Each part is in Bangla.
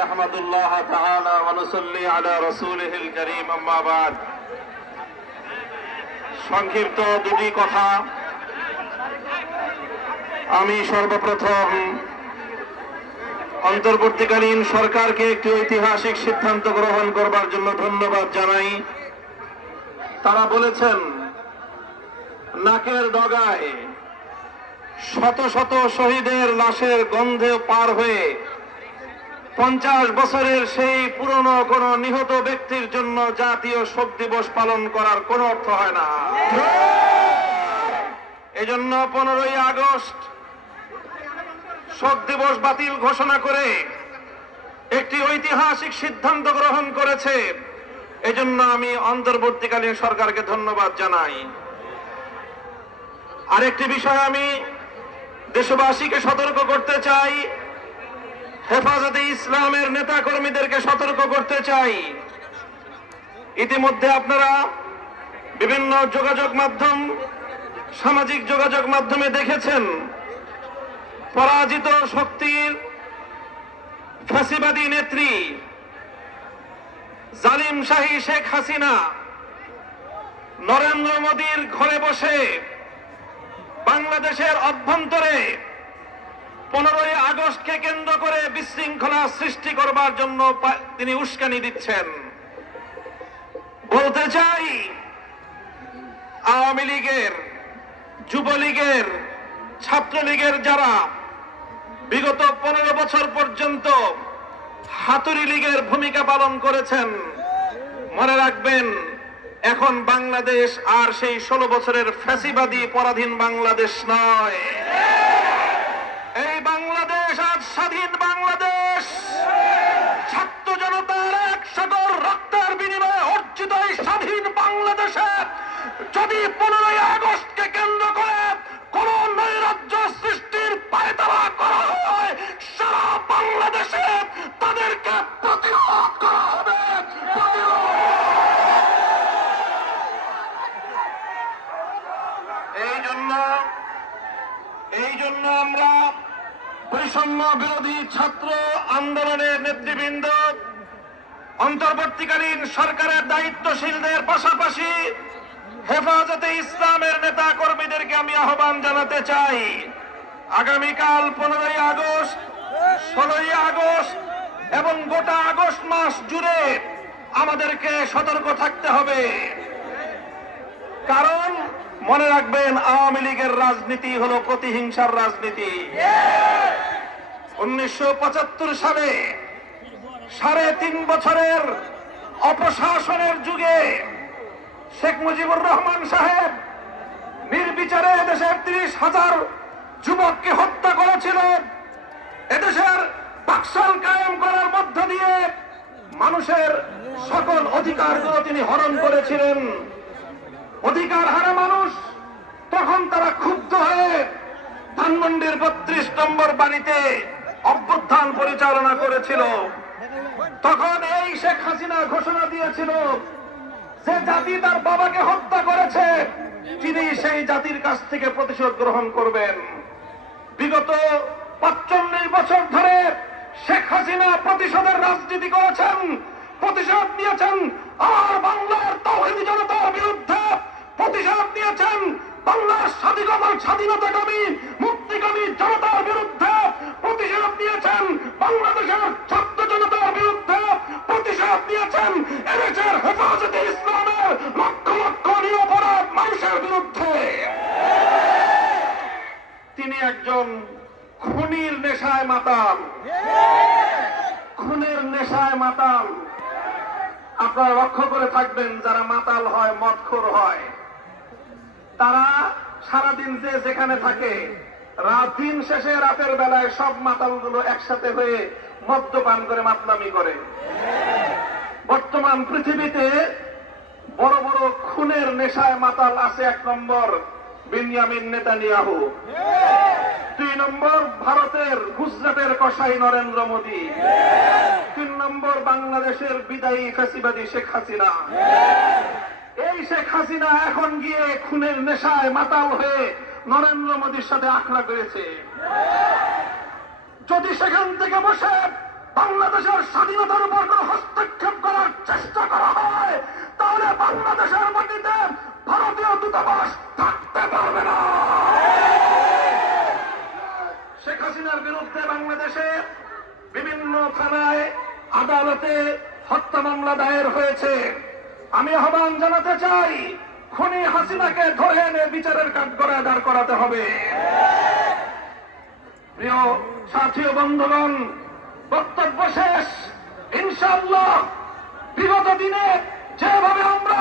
নাহমাদুল্লাহ তাআলা ওয়া নুসাল্লি আলা রাসূলিহিল কারীম আম্মা বাদ। সংক্ষিপ্ত দুটি কথা। আমি সর্বপ্রথম অন্তর্বর্তীকালীন সরকারকে একটি ঐতিহাসিক সিদ্ধান্ত গ্রহণ করবার জন্য ধন্যবাদ জানাই। তারা বলেছেন নাকের ডগায় শত শত শহীদের লাশের গন্ধে পার হয়ে 50 বছরের সেই পুরনো কোন নিহত ব্যক্তির জন্য জাতীয় শোক দিবস পালন করার কোন অর্থ হয় না। এজন্য 15ই আগস্ট শোক দিবস বাতিল ঘোষণা করে একটি ঐতিহাসিক সিদ্ধান্ত গ্রহণ করেছে। এজন্য আমি অন্তর্বর্তীকালীন সরকারকে ধন্যবাদ জানাই। আরেকটি বিষয় আমি দেশবাসীকে সতর্ক করতে চাই, হেফাজতে ইসলামের নেতা কর্মীদেরকে সতর্ক করতে চাই। ইতিমধ্যে আপনারা বিভিন্ন যোগাযোগ মাধ্যম, সামাজিক যোগাযোগ মাধ্যমে দেখেছেন পরাজিত শক্তির ফ্যাসিবাদী নেত্রী জালিম শাহী শেখ হাসিনা নরেন্দ্র মোদীর ঘরে বসে বাংলাদেশের অভ্যন্তরে 15ই আগস্টকে কেন্দ্র করে বিশৃঙ্খলা সৃষ্টি করবার জন্য তিনি উস্কানি দিচ্ছেন। বলতে চাই, আওয়ামী লীগের, যুবলীগের, ছাত্রলীগের যারা বিগত 15 বছর পর্যন্ত হাতুড়ি লীগের ভূমিকা পালন করেছেন, মনে রাখবেন এখন বাংলাদেশ আর সেই 16 বছরের ফ্যাসিবাদী পরাধীন বাংলাদেশ নয়। এই বাংলাদেশ আজ স্বাধীন বাংলাদেশ। ছাত্র জনতার এক সাগর রক্তের বিনিময়ে অর্জিত এই স্বাধীন বাংলাদেশে যদি 15ই আগস্টকে কেন্দ্র করে কোন নৈরাজ্য সৃষ্টির পায়তারা করা হয়, সারা বাংলাদেশে তাদেরকে প্রতিরোধ করা হবে। এই জন্য আমরা বৈষম্য বিরোধী ছাত্র আন্দোলনের নেতৃবৃন্দ, অন্তর্বর্তীকালীন সরকারের দায়িত্বশীলদের পাশাপাশি হেফাজতে ইসলামের নেতা কর্মীদেরকে আমি আহ্বান জানাতে চাই, আগামীকাল 15ই আগস্ট, 16ই আগস্ট এবং গোটা আগস্ট মাস জুড়ে আমাদেরকে সতর্ক থাকতে হবে। কারণ মনে রাখবেন, আওয়ামী লীগের রাজনীতি হলো প্রতিহিংসার রাজনীতি। 1975 সালে 3.5 বছরের অপশাসনের যুগে শেখ মুজিবুর রহমান সাহেব নির্বিচারে এদেশের 30,000 যুবককে হত্যা করেছিলেন। এদেশের বাকশাল কায়েম করার মধ্য দিয়ে মানুষের সকল অধিকারগুলো তিনি হরণ করেছিলেন। অধিকার হারা মানুষ তখন তারা ক্ষুব্ধ হয়ে ধানমন্ডির 32 নম্বর বাড়িতে অভ্যুত্থান পরিচালনা করেছিল। তখন এই শেখ হাসিনা ঘোষণা দিয়েছিল যে জাতি তার বাবাকে হত্যা করেছে তিনি সেই জাতির কাছ থেকে প্রতিশোধ গ্রহণ করবেন। বিগত 45 বছর ধরে শেখ হাসিনা প্রতিশোধের রাজনীতি করেছেন, প্রতিশোধ নিয়েছেন আর বাংলার তাওহীদি জনতার বিরুদ্ধে, প্রতিশোধ নিয়েছেন বাংলার স্বাধীনতাকামী মুক্তিকামী জনতার বিরুদ্ধে, প্রতিশোধ নিয়েছেন বাংলাদেশের ছাত্র জনতার বিরুদ্ধে, প্রতিশোধ নিয়েছেন এদেশের হেফাজতে ইসলামের লক্ষ লক্ষ নিরপরাধ মানুষের বিরুদ্ধে। তিনি একজন খুনির নেশায় মাতাল, খুনের নেশায় মাতাল। আপনারা লক্ষ্য করে থাকবেন, যারা মাতাল হয়, মদখোর হয়, তারা সারাদিন যে যেখানে থাকে, দিন শেষে রাতের বেলায় সব মাতালগুলো একসাথে হয়ে মদ্যপান করে মাতলামি করে। বর্তমান পৃথিবীতে বড় বড় খুনের নেশায় মাতাল আছে। 1 নম্বর বিনিয়ামিন নেতানিয়াহু, 2 নম্বর ভারতের গুজরাটের কসাই নরেন্দ্র মোদী, 3 নম্বর বাংলাদেশের বিদায়ী ফ্যাসিবাদী শেখ হাসিনা। এই শেখ হাসিনা এখন গিয়ে খুনের নেশায় মাতাল হয়ে নরেন্দ্র মোদীর সাথে আখড়া করেছে। যদি সেখান থেকে বসে বাংলাদেশের স্বাধীনতার উপর কোন হস্তক্ষেপ করার চেষ্টা করা হয়, তাহলে বাংলাদেশের মাটিতে ভারতীয় দূতাবাস থাকতে পারবে না। শেখ হাসিনার বিরুদ্ধে বাংলাদেশে বিভিন্ন থানায় আদালতে হত্যা মামলা দায়ের হয়েছে। আমি আহ্বান জানাতে চাই, খুনি হাসিনাকে ধরে এনে বিচারের কাঠগড়ায় দাঁড় করাতে হবে। প্রিয় সাথী ও বন্ধুগণ, বক্তব্য শেষ। ইনশাআল্লাহ বিগত দিনে যেভাবে আমরা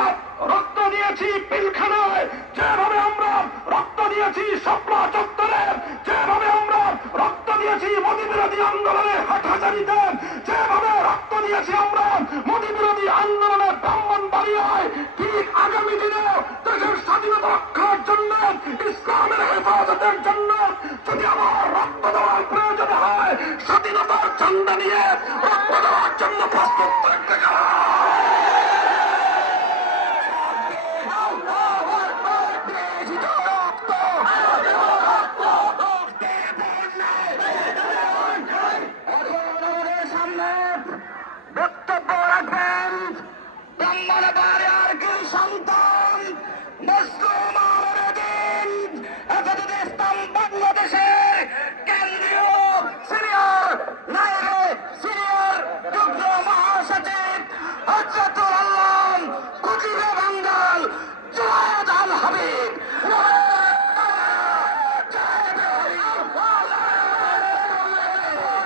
রক্ত দিয়েছি পিলখানায়, যেভাবে আমরা রক্ত দিয়েছি শাপলা চত্বরে, যেভাবে আমরা রক্ত দিয়েছি মোদী বিরোধী আন্দোলনে হাটহাজারীতে, যেভাবে রক্ত দিয়েছি আমরা মোদী বিরোধী আন্দোলনে ব্রাহ্মণবাড়িয়ায়, ঠিক আগামী দিনে দেশের স্বাধীনতা রক্ষার জন্য, ইসলামের হেফাজতের জন্য যদি আমার রক্ত দেওয়ার প্রয়োজন হয়, স্বাধীনতার ঝান্ডা নিয়ে রক্ত দেওয়ার জন্য প্রস্তুত থাকতে